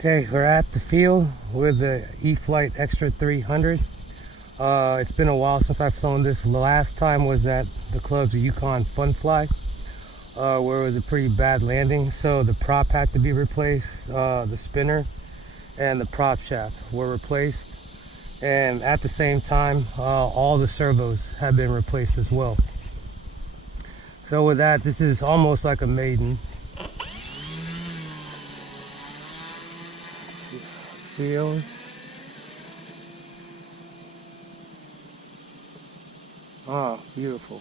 Okay, we're at the field with the E-flite Extra 300. It's been a while since I've flown this. The last time was at the club's Yukon Fun Fly, where it was a pretty bad landing. So the prop had to be replaced, the spinner and the prop shaft were replaced. And at the same time, all the servos have been replaced as well. So with that, this is almost like a maiden. Feels. Ah, beautiful.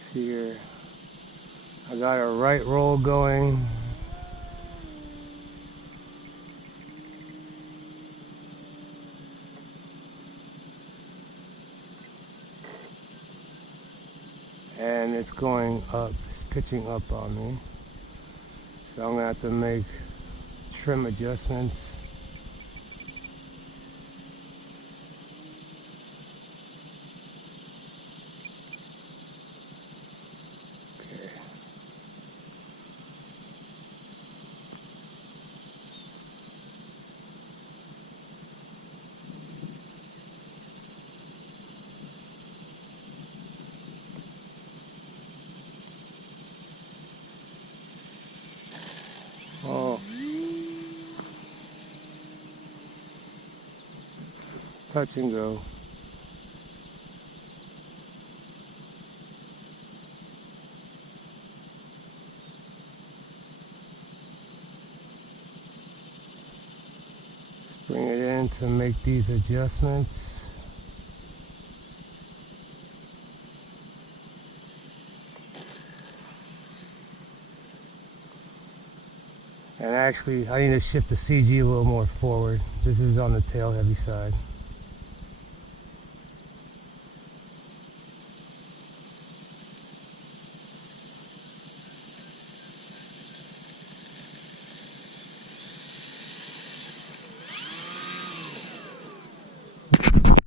See here, I got a right roll going. And it's going up, it's pitching up on me. So I'm gonna have to make trim adjustments. Okay. Oh. Touch and go. Bring it in to make these adjustments. And actually, I need to shift the CG a little more forward. This is on the tail heavy side.